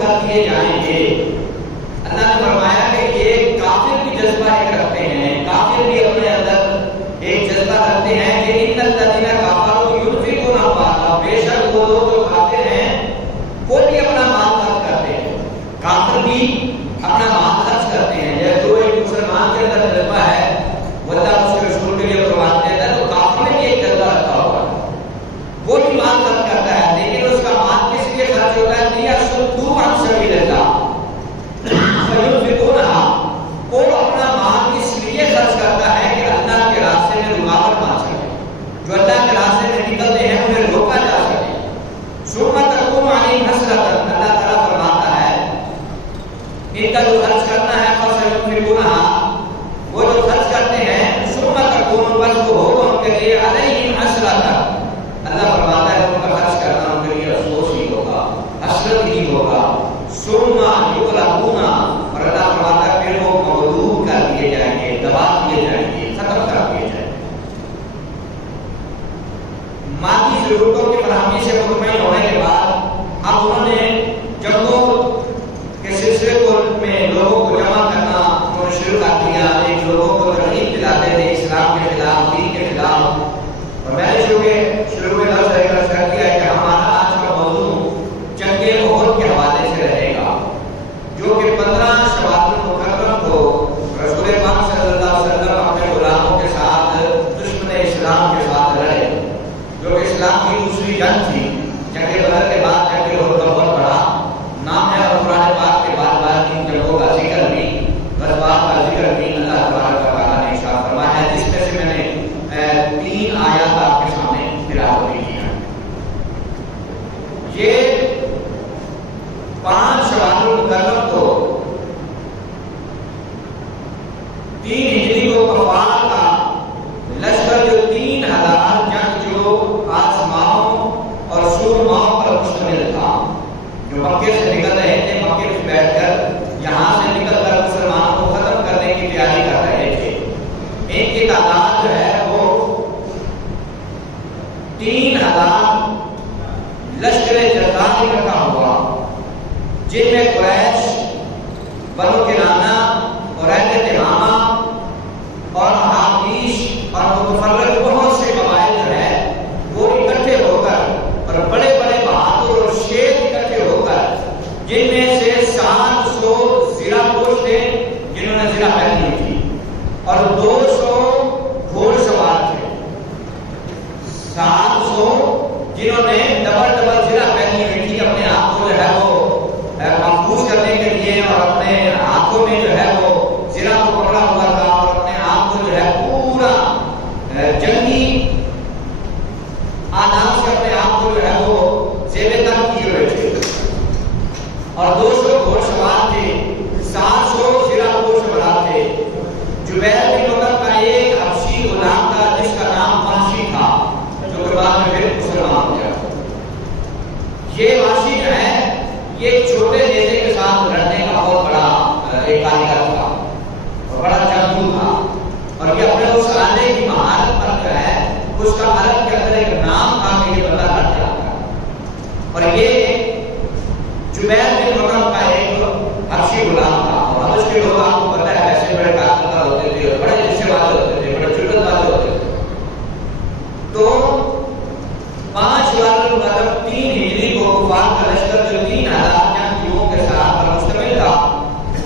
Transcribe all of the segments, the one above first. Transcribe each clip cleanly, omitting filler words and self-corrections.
کر دیے جائیں گے۔ اللہ نے فرمایا کہ یہ کافر بھی جذبہ ایک رکھتے ہیں، کافر بھی اپنے اندر ایک جذبہ رکھتے ہیں کہ ان الذین کفروا ينفقون اموالهم، بے شک وہ لوگ جو کافر ہیں وہ بھی اپنا مال خرچ کرتے ہیں، کافر بھی اپنا مال خرچ کرتے ہیں۔ جب جو ایک مسلمان کے اندر جذبہ ہے وہ اللہ اس کے رسول کے لیے قربان دیتا ہے، تو کافر نے بھی ایک جذبہ رکھا ہوگا، وہ بھی مال خرچ کرتا ہے، لیکن اس کا مال کس لیے خرچ ہوتا ہے؟ لِيَصُدُّوا عَن سَبِيلِ اللَّهِ، وہ اپنا مال اس لیے خرچ کرتا ہے کہ اللہ کے راستے میں رکاوٹ نہ سکے، جو اللہ کے راستے میں نکلتے ہیں انہیں روکا جا سکے۔ ثُمَّ تَكُونُ عَلَيْهِمْ حَسْرَةً، اللہ تعالیٰ فرماتا ہے ان کا جو خرچ کرنا ہے فَسَيُنْفِقُونَهَا، وہ جو خرچ کرتے ہیں ثُمَّ تَكُونُ، بس وہ ہوگا ان کے لیے عَلَيْهِمْ حَسْرَةً، اللہ فرماتا ہے ان کا خرچ کرنا ان کے لیے افسوس ہی ہوگا، حسرت ہی ہوگا۔ ثُمَّ يُغْلَبُونَ، اور اللہ فرماتا ہے پھر وہ مغلوب کر دیے جائیں گے، دبا دیے جائیں گے، ختم کر دیے جائیں گے۔ مادی ضرورتوں کی فراہمی سے مطمئن ہونے کے بعد اب انہوں نے جنگوں کے سلسلے میں لوگوں کو جمع کرنا انہوں نے شروع کر دیا، ایک لوگوں کو ترغیب دلاتے تھے اسلام کے خلاف، دین کے خلاف۔ اور میں نے شروع میں لفظ کر دیا ہے کہ ہمارا آج کا موضوع جنگ احد کے حوالے سے رہے گا، جو کہ 15 شوال المحرم کو رسول پاک صلی اللہ علیہ وسلم اپنے غلاموں کے ساتھ دشمن اسلام کے ساتھ لڑے، جو کہ اسلام کی دوسری جنگ تھی۔ جنگ بدر کے بعد جنگ احد کا بہت بڑا نام ہے، اور قرآن پاک کے بار بار ان جنگوں کا ذکر بھی، غزوات کا ذکر بھی اللہ تبارک و تعالیٰ نے ارشاد فرمایا ہے، جس میں سے میں نے 3 آیات آپ کے سامنے تلاوت کی ہیں۔ یہ 5 شوال المحرم کو 3 ہجری کو کفار کا لشکر جو 3000 جنگجو آسماؤں اور سورماؤں پر مشتمل تھا، جو مکے سے نکل رہے تھے، مکے میں بیٹھ کر یہاں سے نکل کر مسلمانوں کو ختم کرنے کی تیاری کر رہے تھے، ان کی تعداد جو ہے وہ 3000 لشکر جرذان اکٹھا ہوا، جن میں قریش، بنو کنانہ، قریش تہامہ اور احابیش اور متفرق بہت سے قبائل جو ہے وہ اکٹھے ہو کر، اور بڑے بڑے بہادر اور شیر اکٹھے ہو کر، جن میں سے 700 زرہ پوش تھے جنہوں نے زرہ پہنی ہوئی تھی، اور 200 گھوڑ سوار تھے، 700 جنہوں نے ڈبل زرہ پہنی ہوئی تھی، اپنے آپ کو جو ہے وہ محفوظ کرنے کے لیے، اور اپنے ہاتھوں میں جو ہے وہ زرہ کو پکڑا ہوا تھا، اور اپنے آپ کو جو ہے پورا جنگی آلات سے اپنے آپ کو جو ہے وہ زیب تن کیے ہوئے تھے، اور 200 گھوڑ سوار تھے، 700 زرہ پوش سوار تھے۔ جبیر بن مطعم کا ایک حبشی غلام تھا جس کا نام وحشی تھا، جو کہ بعد میں پھر مسلمان ہو گیا۔ یہ وحشی جو ہے یہ چھوٹے نیزے کے ساتھ لڑنے کا بہت بڑا ایک کاریگر تھا اور بڑا جنگجو تھا، اور یہ اپنے اس آلے کی مہارت پر جو ہے اس کا عرب کے اندر ایک نام تھا کہ یہ بندہ لڑ جاتا ہے۔ اور یہ جبیر بن مطعم کا ایک حبشی غلام تھا، اور حبش کے لوگ آپ کو پتہ ہے ایسے بڑے طاقتور ہوتے تھے، بڑے جسے والے ہوتے تھے، بڑے جرأت والے ہوتے تھے۔ تو 5 شوال المحرم 3 ہجری کو کفار کا لشکر جو 3000 جنگجوؤں کے ساتھ پر مشتمل تھا،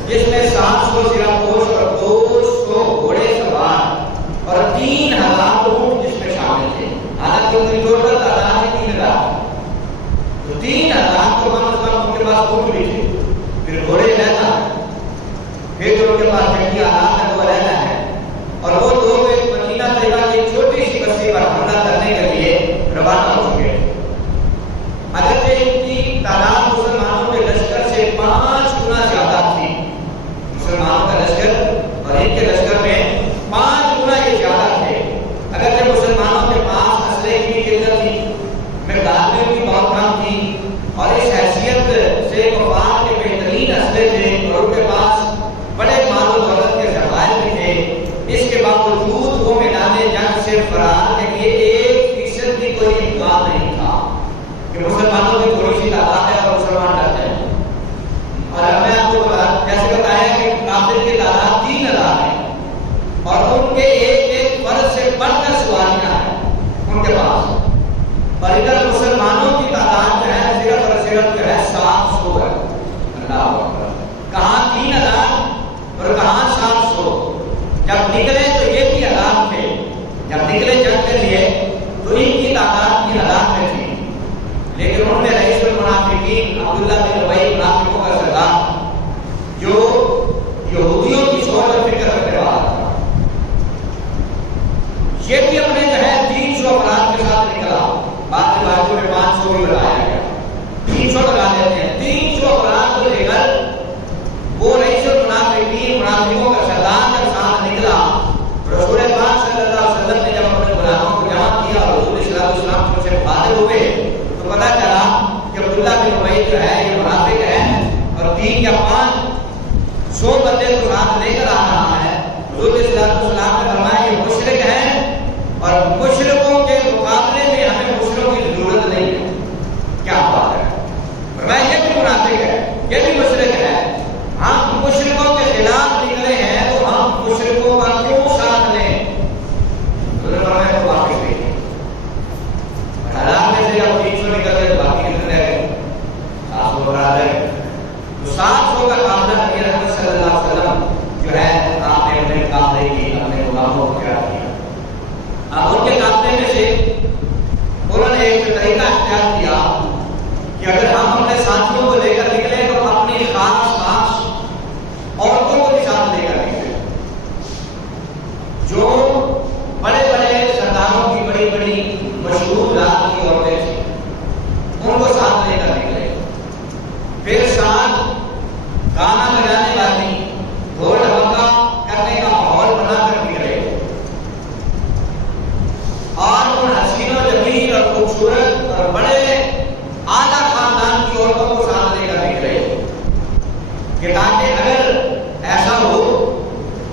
جس میں 700 زرہ پوش اور 200 گھوڑے سوار اور 3000 اونٹ جس میں شامل تھے، حالانکہ ان کی ٹوٹل تعداد 3000، تو 3000 کو کم از کم ان کے پاس اونٹ بھی تھے، پھر گھوڑے رہتا ہے، پھر جو ان کے پاس جنگی آلات ہے وہ رہتا ہے، اور وہ لوگ ایک مدینہ طیبہ کی چھوٹی سی بستی پر حملہ کرنے کے لیے روانہ ہو چکے۔ اگرچہ ان کی تعداد مسلمانوں کے لشکر سے 5 گنا زیادہ تھی، مسلمانوں کا لشکر اور ان کے لشکر میں 5 گنا یہ زیادہ تھے، اگرچہ مسلمانوں کے پاس اسلحے کی قلت تھی، مقدار میں بھی بہت کم تھی، اور اس حیثیت سے کفار کے بہترین اسلحے تھے، اور ان کے پاس بڑے مال و دولت کے ذخائر بھی تھے، ان کے ایک ایک فرض سے بڑھ کر سواریاں ہیں ان کے پاس. اور ادھر مسلمانوں کی تعداد جو ہے صرف اور صرف جو ہے 700 ہے. اللہ اکبر. کہاں 3000 اور کہاں 700. جب نکلے تو یہ بھی آداب تھے, جب نکلے جنگ کے لیے تو ان کی تعداد 3000 میں تھی, لیکن انہوں نے رئیس المنافقین عبداللہ بن ابی منافقوں کا سردار جو یہودیوں کی سوچ اور فکر رکھنے والا تھا, یہ بھی اپنے جو ہے 300 افراد کے ساتھ نکلا. بعد روایتوں میں 500 بھی بتایا گیا, 300 لگا دیتے ہیں. 300 افراد کو لے کر وہ رئیس المنافقین منافقوں کا سردار جب ساتھ نکلا, رسول پاک صلی اللہ علیہ وسلم نے جب اپنے غلاموں کو جمع کیا اور حضور صلی اللہ علیہ وسلم سے مخاطب ہوئے تو پتہ چلا کہ عبداللہ بن ابی جو ہے یہ منافق ہے اور 3 یا 500 بندے کو ساتھ لے کر آ رہا ہے. حضور صلی اللہ علیہ وسلم نے فرمایا یہ مشرک ہیں اور مشرکوں کے مقابلے میں ہمیں مشرکوں کی ضرورت نہیں ہے. کیا بات ہے, فرمایا یہ بھی منافق ہے, یہ بھی مشرک ہے. ہم مشرکوں کے خلاف نکلے ہیں تو ہم مشرکوں کا کیوں ساتھ لیں. فرمایا تو واقعی نہیں. حالات میں سے اب 300 نکل گئے, باقی کتنے رہ گئے, 700 برابر ہے. تو 700 کا قافلہ نبی رحمت صلی اللہ علیہ وسلم جو ہے آپ نے اپنے قافلے کی اپنے غلاموں کو کیا کیا. اب ان کے قافلے میں سے انہوں نے ایک طریقہ اختیار کیا کہ اگر ہم اپنے ساتھیوں کو لے کر نکلے تو اپنی خاص عورتوں کو بھی ساتھ لے کر نکلے. جو بڑے بڑے سرداروں کی بڑی بڑی مشہور ذات کی عورتیں تھیں ان کو ساتھ لے کر نکلے. پھر ساتھ گانا بجانے والی ڈھول ڈھمکا کرنے کا ماحول بنا کر نکلے اور ان حسین و جمیل اور خوبصورت اور بڑے اعلیٰ خاندان کی عورتوں کو ساتھ لے کر نکلے کہ تاکہ اگر ایسا ہو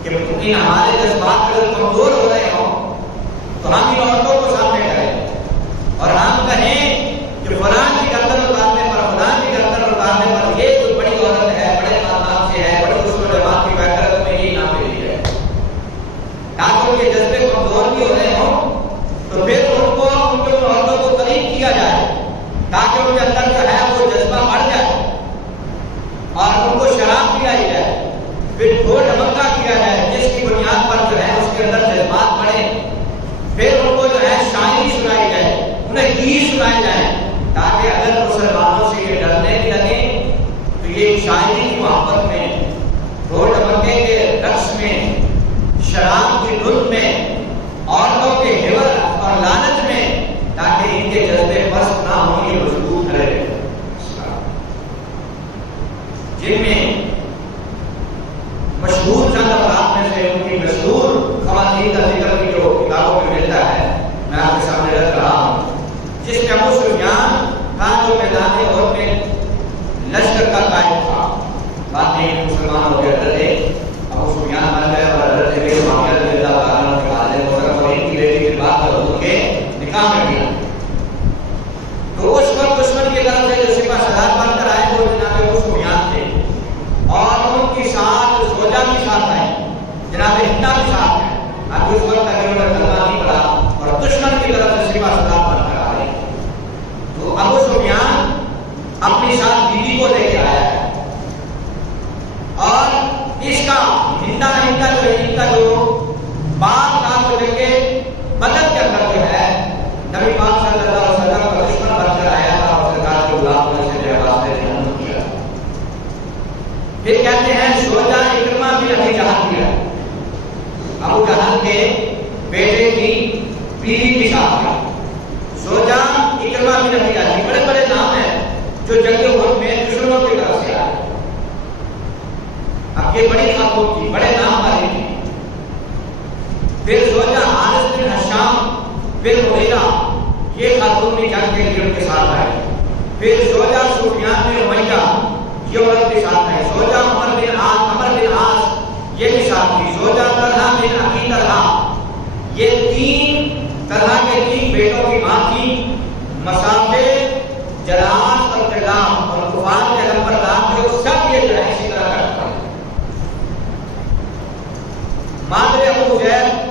کہ ہمارے جذبات اگر کمزور ہو رہے ہوں تو ہم ان عورتوں کو سامنے کریں اور ہم کہیں کہ فلاں کی گردن اتارنے پر فلاں کی گردن اتارنے پر یہ کوئی بڑی عورت ہے, بڑے خاندان سے ہے, بڑی حسن و جمال کی بہتر میں یہ نام ملی ہے. تاکہ ان کے جذبے کمزور بھی ہو رہے ہوں تو پھر ان کو ان کے عورتوں کو قریب کیا جائے تاکہ ان کے اندر جو ہے وہ جذبہ بڑھ جائے اور ان کو شراب پلائی جائے. پھر ڈھول ڈھمکا کیا جائے جس کی بنیاد پر جو ہے اس کے اندر جذبات بڑھے. پھر ان کو جو ہے شاعری سنائی جائے, انہیں گیت سنائے جائیں تاکہ اگر مسلمانوں سے یہ ڈرنے بھی لگے تو یہ شاعری کی محبت میں, ڈھول ڈھمکے کے رقص میں, شراب کی دھن میں, عورتوں کے ہیور اور لالچ میں, تاکہ ان کے جذبے پست نہ ہوں, یہ مضبوط رہے. جن میں مشہور چند افراد میں سے ان کی مشہور خواتین کا ذکر بھی جو کتابوں میں ملتا ہے میں آپ کے سامنے رکھ رہا ہوں, جس میں ابو سفیان تھا جو میدان احد میں لشکر کا قائد تھا. بعد میں مسلمان ہو گئے تھے, ابو سفیان بن گئے اور حضرت ابی معاویہ رضی اللہ تعالیٰ عنہ کے والد محترم اور ان کی بیٹی کی بات پر حضور کے نکاح میں کیا. تو اس وقت دشمن کی طرف سے جو سپاہ سالار بن کر آئے وہ جناب ابو سفیان تھے اور ان کی ساتھ زوجہ بھی ساتھ آئے, جناب ہندا بھی ساتھ ہیں. اب اس وقت اگر انہوں نے کلمہ نہیں پڑھا اور دشمن کی طرف سے سپاہ سالار بن کر آئے تو ابو سفیان اپنی ساتھ بیوی کو لے کے آیا ہے اور اس کا ہندا جو باپ کا وہ جگہ بدر کے اندر جو ہے نبی پاک صلی اللہ علیہ وسلم کا دشمن بن کر آیا تھا اور سرکار کے غلام میں سے واسطے جنم کیا. پھر کہتے ہیں شوجا اکرمہ بن ابی جہل کیا, ابو جہل کے بیٹے کی بیوی کی ساتھ ہے. شوجا اکرمہ بن ابی جہل بڑے بڑے نام ہیں جو جنگ احد میں دشمنوں کی طرف سے آئے. اب یہ بڑی خاتون تھی, بڑے نام والی تھی. پھر شوجا حارث بن ہشام بن مغیرہ یہ خاتون بھی جنگ کے لیے ان کے ساتھ آئے. پھر شوجا سفیان بن امیہ یہ عورت بھی ساتھ ہے. شوجا عمر بن عاص یہ بھی ساتھ تھی. شوجا طلحہ بن ابی طلحہ یہ 3 طلحہ کے 3 بیٹوں کی ماں تھی. مسافے جلاس اور کلام اور طوفان کے نمبردار تھے, وہ سب یہ جو ہے اسی طرح کرتے ہیں. مادر ابو زید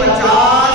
50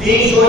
300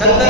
70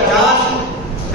50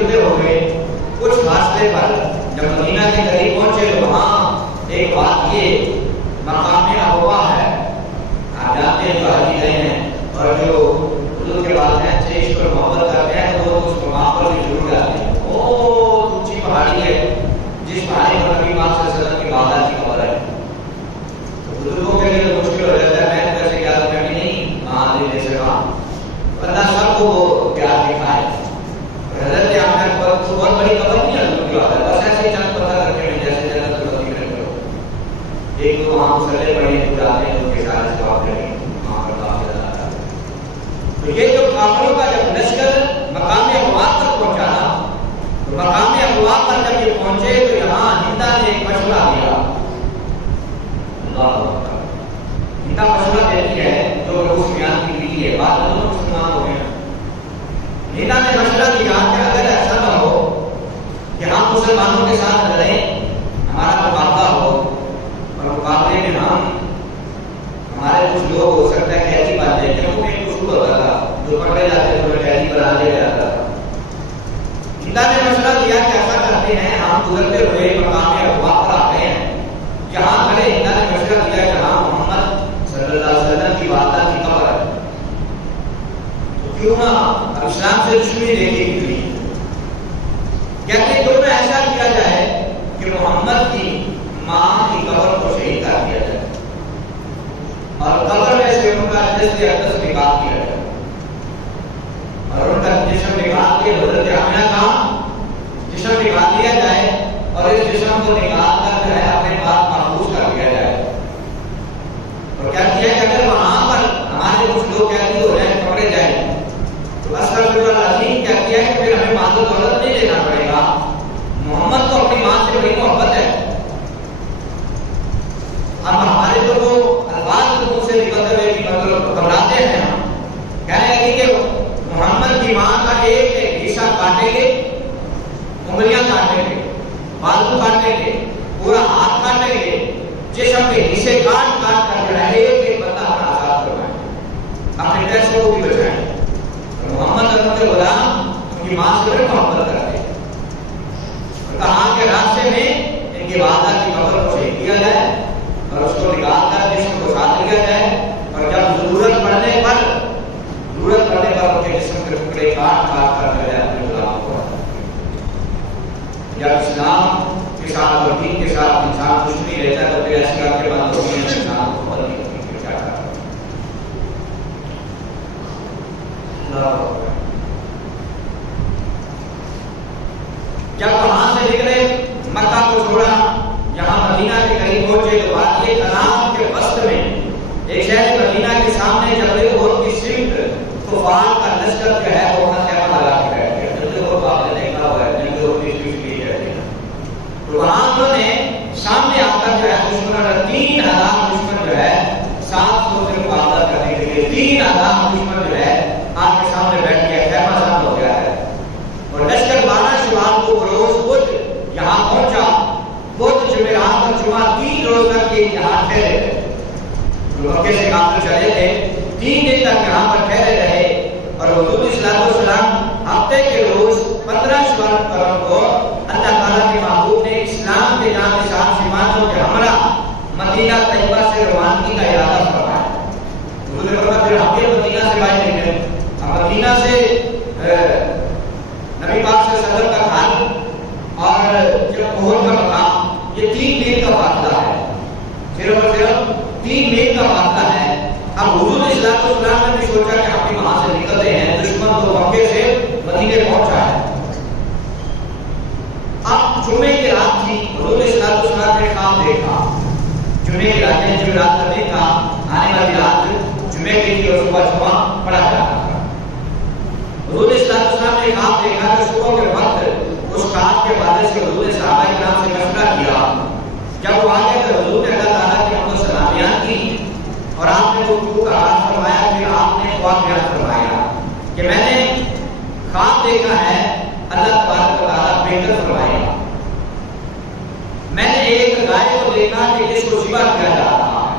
گزرتے ہوئے کچھ فاصلے پر جب مدینہ کے قریب پہنچے تو وہاں ایک واقعے مقام ابوا ہے. آپ جانتے ہیں جو حاجی گئے ہیں اور جو حضور کے والدین سے عشق اور محبت کرتے ہیں تو وہ اس مقام پر بھی ضرور جاتے ہیں. بہت اونچی پہاڑی ہے جس پہاڑی پر نبی پاک صلی اللہ علیہ وسلم کی والدہ کی قبر ہے. بزرگوں کے لیے تو مشکل ہو جاتا ہے, میں کیسے کیا کرتا ہے نہیں وہاں دے سے وہاں اللہ سب کو وہ پیار دکھائے. حضرت عامر پر بہت بڑی قبر نہیں ہے حضور کی والدہ, بس ایسے ہی چند پتھر رکھے ہیں جیسے جنت میں ہوتی ہے. ایک دو وہاں مسلے پڑے ہیں جاتے ہیں ان کے سارے جواب دیں وہاں پر کافی زیادہ. تو یہ جو کافروں کا جب لشکر مقام ابوا تک پہنچانا, تو مقام ابوا پر جب یہ پہنچے تو یہاں ہندا نے ایک مشورہ دیا. ہندا مشورہ دیتی ہے جو روس بیان کی بیوی ہے, بعد میں دونوں مسلمان ہو گئے. ہندا نے مشورہ دیا کہ اگر ایسا نہ ہو کہ ہم مسلمانوں کے ساتھ لڑیں, ہمارا مقابلہ ہو اور مقابلے میں ہمارے کچھ لوگ ہو سکتا ہے قیدی بن جائیں, کیونکہ ایک اصول ہوتا تھا جو پکڑے جاتے تھے انہیں قیدی بنا دیا جاتا تھا. ہندا نے مشورہ دیا کہ ایسا کرتے ہیں ہم گزرتے ہوئے مقام ابوا پر آتے ہیں جہاں کھڑے. ہندا نے مشورہ دیا جہاں محمد صلی اللہ علیہ وسلم کی والدہ کی قبر ہے, تو کیوں نہ اب اسلام سے دشمنی دیکھے گی. کہتے ہیں کیوں نہ ایسا کیا جائے کہ محمد کی ماں کی قبر کو شہید کر دیا جائے اور قبر میں سے ان کا جسم اقدس نکال دیا جائے اور ان کا جسم نکال کے حضرت آمنہ کا جسم نکال دیا جائے اور اس جسم کو نکال کر جو ہے اپنے پاس محفوظ کر دیا جائے. اور کیا کیا کہ اگر وہاں پر ہمارے کچھ لوگ قیدی ہو جائیں, پکڑے جائیں, تو استغفر اللہ العظیم کیا کیا کہ پھر ہمیں مال و دولت نہیں دینا پڑے گا. محمد کو اپنی ماں سے بڑی محبت ہے. اب ہمارے تو وہ الفاظ منہ سے نکلتے ہوئے بھی گھبراتے ہیں, ہم کہنے لگے کہ محمد کی ماں کا ایک ایک حصہ کاٹیں گے, انگلیاں کاٹیں گے, بازو کاٹیں گے, پورا ہاتھ کاٹیں گے, جسم کے حصے کاٹ کاٹ کر جو ہے ایک ایک بندہ اپنا آزاد کروائیں, اپنے پیسوں کو بھی بچائیں. محمد کے غلام ان کی ماں سے بڑی محبت کرتے ہیں. کہا کہ راستے میں ان کی والدہ کی قبر کو شہید کیا جائے اور اس کو نکال کر جسم کو ساتھ لیا جائے, اور جب ضرورت پڑنے پر ان کے جسم کے ٹکڑے کاٹ کاٹ کر جو ہے اپنے غلام کو. جب اسلام کے ساتھ اور دین کے ساتھ انسان دشمنی رہتا ہے تو پھر ایسی آپ کے بعد انسان کو بدل نہیں چاہتا. جب وہاں سے نکلے مکہ کو چھوڑا, یہاں مدینہ کے قریب پہنچے تو وادی کناب کے وسط میں ایک شہر مدینہ کے سامنے جبل احد کی سمت کفار کا لشکر جو ہے وہ وہاں خیمہ لگا کے بیٹھ گیا. جبل احد کو آپ نے دیکھا ہوا ہے, جبل احد کی سمت کی جاتی ہے. تو وہاں انہوں نے سامنے آ کر جو ہے دشمنوں نے 3000 دشمن جو ہے 700 سے مقابلہ کرنے کے لیے 3000 دشمن جو ہے آپ کے سامنے بیٹھ گیا, خیمہ سامنے ہو گیا ہے. اور لشکر 12 شوال کو روز بدھ یہاں پہنچا. بدھ جمعرات اور جمعہ 3 روز تک یہ یہاں ٹھہرے. مکے سے کافر چلے تھے, 3 دن تک یہاں پر ٹھہرے رہے. اور حضور صلی اللہ علیہ وسلم ہفتے کے روز 15 شوال کرم کو اللہ تعالیٰ کے محبوب نے اسلام کے نام کے ساتھ سیمانوں کے ہمراہ مدینہ طیبہ سے روانگی کا ارادہ فرمایا. حضور نے فرمایا پھر ہم یہ مدینہ سے باہر نکلے. مدینہ سے نبی پاک صلی اللہ علیہ وسلم کا گھر اور جو احد کا مقام یہ 3 میل کا فاصلہ ہے, صرف اور صرف 3 میل کا فاصلہ ہے. اب حضور صلی اللہ علیہ وسلم نے بھی سوچا کہ ہم بھی وہاں سے نکلتے ہیں, دشمن تو مکے سے مدینے پہنچا ہے. اب جمعے کی رات تھی, حضور صلی اللہ علیہ وسلم نے خواب دیکھا. جمعے کی رات ہے, جو رات کا دیکھا آنے والی رات جمعے کی تھی اور صبح جمعہ پڑھا جاتا تھا. حضور صلی اللہ علیہ وسلم نے خواب دیکھا کہ صبح کے وقت اس خواب کے بعد سے حضور نے صحابہ کرام سے مشورہ کیا. جب وہ آگے تو حضور نے اللہ تعالیٰ کی ہم کو سلام بیان کی اور آپ نے وہ کا آغاز فرمایا کہ آپ نے خواب بیان فرمایا کہ میں نے خواب دیکھا ہے, اللہ تبارک و تعالیٰ بہتر فرمائے گا. میں نے ایک گائے کو دیکھا کہ جس کو ذبح کیا جا رہا ہے.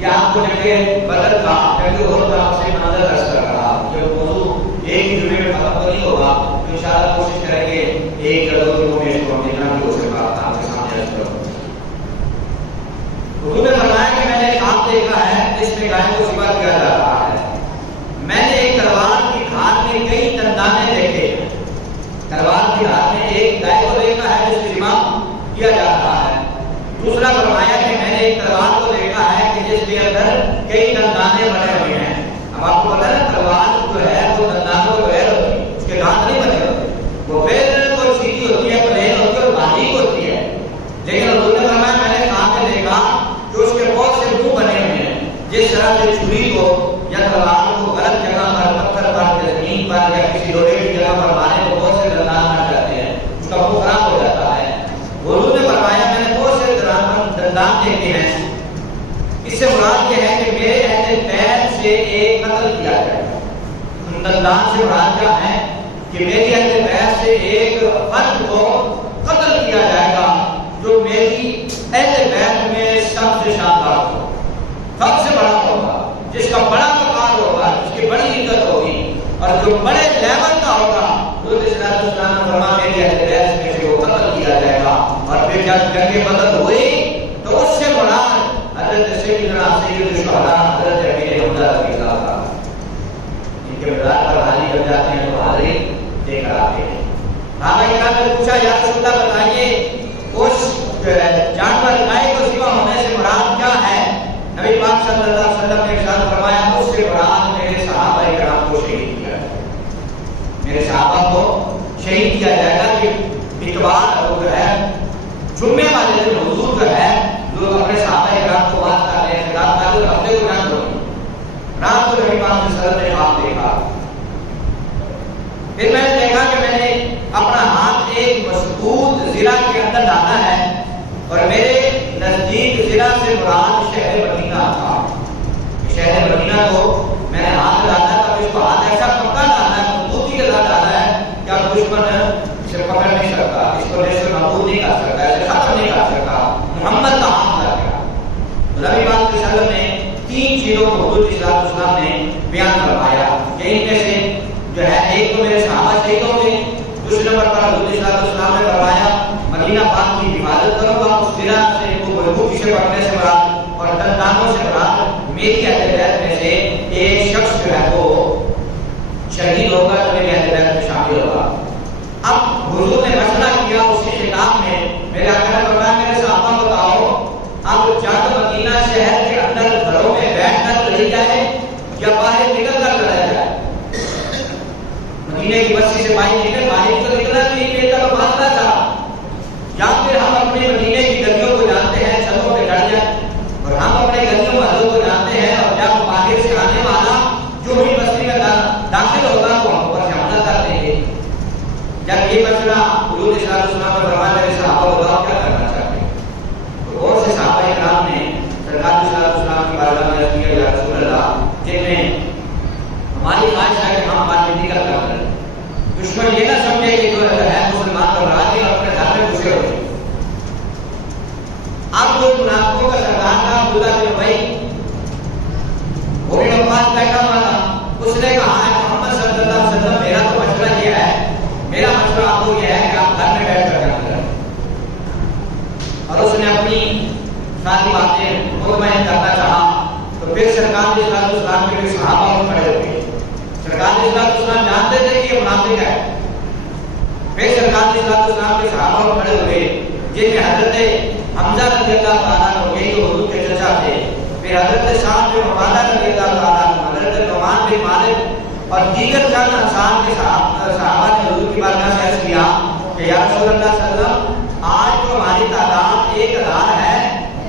یہ آپ کو جگہ بدر کا جگہ اور کا سے منظر رس کر رہا. جب موضوع ایک ہی جمعے میں ختم نہیں ہوگا تو انشاءاللہ کوشش دیکھا ہے جس میں گائے کو ذبح کیا جا رہا ہے. میں نے ایک تلوار کی دھار میں کئی دندانے دیکھے. تلوار کی دھار میں ایک گائے کو دیکھا ہے جس کی ذبح کیا جا رہا ہے. دوسرا فرمایا کہ میں نے ایک تلوار کو دیکھا ہے کہ جس کے اندر کئی دندانے بنے ہوئے ہیں. اب آپ کو پتا ہے تلوار جو ہے وہ دندانوں کے بغیر ہوتی ہے, اس کے دانت نہیں بنے ہوتے, وہ بالکل سیدھی ہوتی ہے, پلین ہوتی ہے اور باریک ہوتی ہے. لیکن حضور نے فرمایا میں نے سامنے دیکھا کہ اس کے بہت سے منہ بنے ہوئے ہیں. جس طرح سے چھری کو یا تلوار کو غلط جگہ پر, پتھر پر یا زمین پر یا کسی لوہے کی جگہ پر مارے تو بہت سے دندان بن جاتے ہیں, اس کا منہ خراب ہو جاتا ہے. حضور نے فرمایا میں نے بہت سے دندان دیکھے ہیں. اس سے مراد یہ ہے کہ میرے اہل بیت سے ایک قتل کیا جائے. دندان سے مراد کیا ہے کہ میری اہل بیت سے ایک فرد کو قتل کیا جائے گا جو میری اہل بیت میں سب سے شاندار ہو, سب سے بڑا ہوگا, جس کا بڑا مقام ہوگا, جس کی بڑی عزت ہوگی اور جو بڑے لیول کا ہوگا. حضور صلی اللہ علیہ وسلم نے فرمایا میری اہل بیت میں سے وہ قتل کیا جائے گا. اور پھر جب جنگ بدر ہوئی تو اس سے مراد حضرت سیدنا سید الشہداء حضرت امیر حمزہ رضی اللہ عنہ, ان کے مزار پر حاضری کر جاتے ہیں تو حاضری دے کر آتے ہیں. صحابہ کرام نے پوچھا یا رسول اللہ بتائیے اس جانور گائے کو ذبح ہونے سے مراد کیا ہے؟ نبی پاک صلی اللہ علیہ وسلم نے ارشاد فرمایا اس سے مراد میرے صحابہ کرام کو شہید کیا جائے گا. میرے صحابہ کو شہید کیا جائے گا. کہ اتوار جو ہے جمعے والے دن حضور جو ہے لوگ اپنے صحابہ کرام کو بات کر رہے ہیں, خطاب کر رہے ہیں, ہفتے کو جان ہوئی رات کو نبی پاک صلی اللہ علیہ وسلم نے خواب دیکھا. پھر میں نے دیکھا کہ میں نے اپنا ہاتھ ایک مضبوط زرہ کے اندر ڈالا ہے اور میرے نزدیک زرہ سے مراد شہر مدینہ تھا. شہر مدینہ کو میں نے ہاتھ ڈالا تھا, اس کو ہاتھ ایسا پکا ڈالا ہے, مضبوطی کے ساتھ ڈالا ہے کہ اب دشمن اسے پکڑ نہیں سکتا, اس کو نیست و نابود نہیں کر سکتا, اسے ختم نہیں کر سکتا. محمد کا ہاتھ لگ گیا. نبی پاک صلی اللہ علیہ وسلم نے تین چیزوں کو حضور صلی اللہ علیہ وسلم نے بیان فرمایا کہ ان میں سے جو ہے ایک تو میرے صحابہ شہید ہوں گے, دوسرے نمبر پر حضور صلی اللہ علیہ وسلم نے فرمایا مدینہ پاک کی حفاظت کروں گا. اس زرہ سے وہ مضبوطی سے پکڑنے سے مراد اور دندانوں سے مراد میری اہل بیت میں سے ایک شخص جو ہے وہ شہید ہوگا, جو میری اہل بیت میں شامل ہوگا. اب حضور نے مسئلہ کیا اسی خطاب میں, میرے آقا نے فرمایا میرے صحابہ کو بتاؤ اب جنگ مدینہ شہر کے اندر گھروں میں بیٹھ کر لڑی جائے یا باہر نکل کر لڑایا جائے. مدینے کی بستی سے باہر تو نکلنا نہیں, پیٹا کا فاصلہ تھا. یا پھر ہم اپنے مدینے کی گلیوں کو جانتے ہیں, چھتوں پہ چڑھ جائیں اور ہم اپنے گلیوں محلوں کو جانتے ہیں, اور جب باہر سے آنے والا جو بھی بستی میں داخل ہوگا تو ہم پر حملہ کر دیں گے. جب یہ مسئلہ حضور صلی اللہ علیہ وسلم نے فرمایا میرے صحابہ کو بتاؤ کیا کرنا چاہتے ہیں, تو بہت سے صحابہ کرام نے سرکار صلی اللہ علیہ وسلم کی بارگاہ میں عرض کیا یا رسول اللہ, جن میں ہماری خواہش ہے کہ ہم راجنیتی کا کام کریں, دشمن یہ نہ سمجھے کہ جو ہے مسلمان اور راجی اور اپنے گھر میں گھسے ہوئے. اب جو منافقوں کا سردار تھا عبداللہ بن ابی, وہ بھی نماز بیٹھا ہوا تھا, اس نے کہا ہے محمد صلی اللہ علیہ وسلم میرا تو مشورہ یہ ہے, میرا مشورہ آپ کو یہ ہے کہ آپ گھر میں بیٹھ کر کام کریں. اور اس نے اپنی ساری باتیں مطمئن کرنا چاہا تو پھر سرکار صلی اللہ علیہ وسلم کے بھی صحابہ کھڑے ہو گئے. سرکار صلی اللہ علیہ وسلم جانتے تھے کہ یہ منافق ہے. پھر سرکار صلی اللہ علیہ وسلم کے صحابہ کھڑے ہوئے جن میں حضرت حمزہ رضی اللہ تعالیٰ عنہ یہ جو حضور کے چچا تھے, پھر حضرت سعد بن عبادہ رضی اللہ تعالیٰ عنہ, حضرت نعمان بن مالک اور دیگر چند انصار کے صحابہ نے حضور کی بارگاہ میں عرض کیا کہ یا رسول اللہ صلی اللہ علیہ وسلم آج تو ہماری تعداد 1000 ہے,